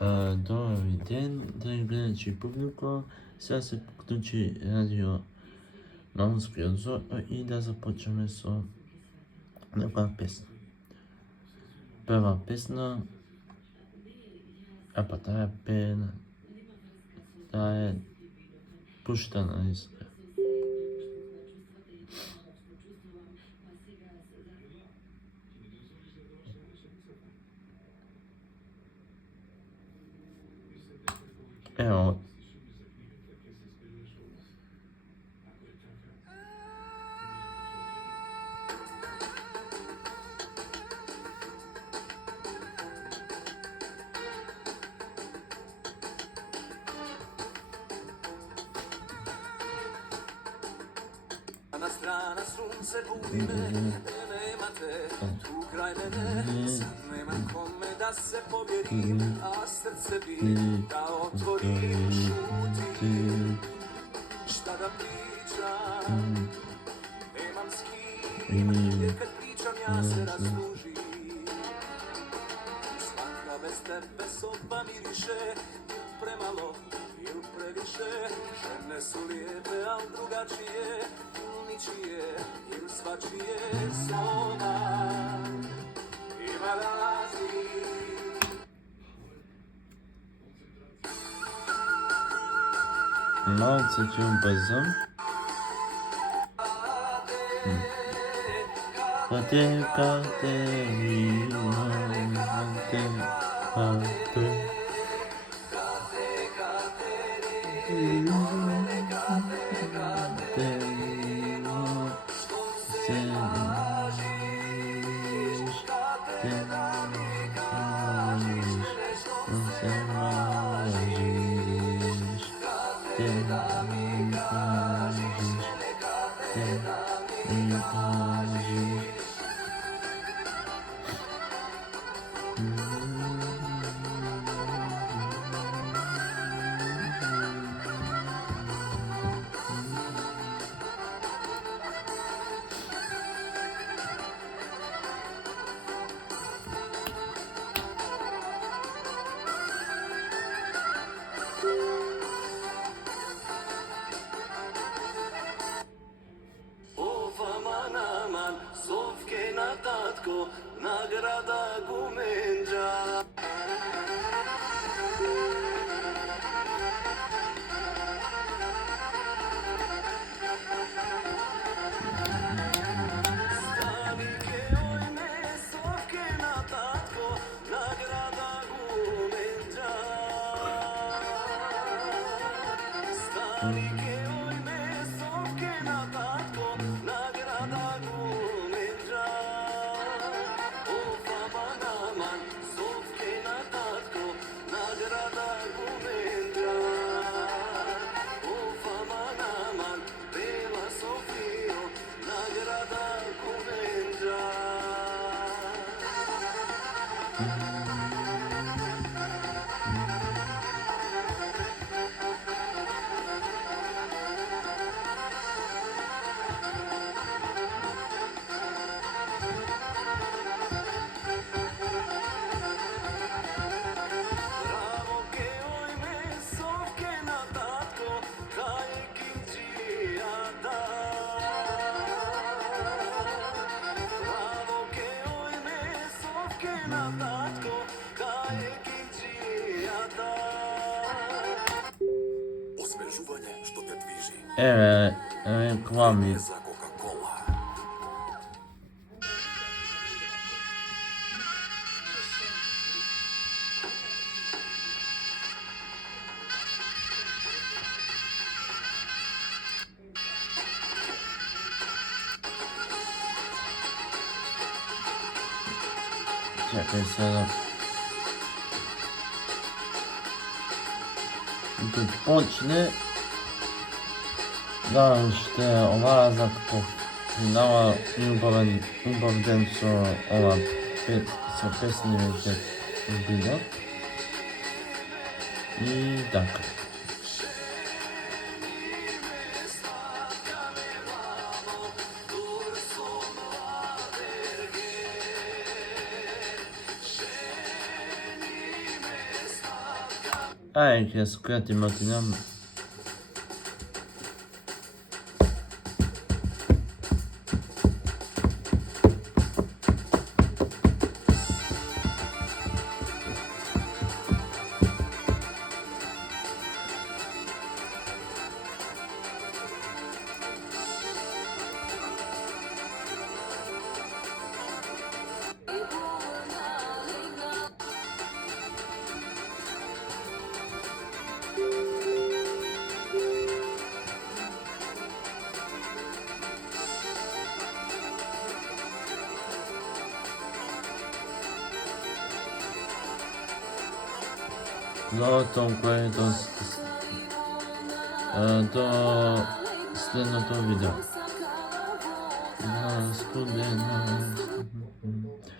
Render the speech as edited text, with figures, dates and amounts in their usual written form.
Добри ден, драги гледачи и публико. Сега се подключи радио Наунскиот зор и да започнеме со некоја песна. Прва песна, таа е пеена, таа е пуштена иска. Ево. Na strana sunce budi me, nema te, tu kraj mene, sad nemam kome da se povjerim, a srce bi da otvorim, šutim, šta da pričam, nemam s kim, jer kad pričam ja se razdužim, svaka bez tebe soba miriše, premalo ili previše, žene su lijepe, al drugačije, ničije ili svačije slova ima razni. Малце ќе убрзам. Каде nagrada gumenđa. Stanike ojne, sovke na tatko, nagrada gumenđa. Stanike ojne, sovke na tatko, nagrada gumenđa. Реклами. Чакай сега. Да почне. Да, ще омраза како финала и убав ден со ова песните било. И така. Che scatti mattinam. До следното видео. Студено.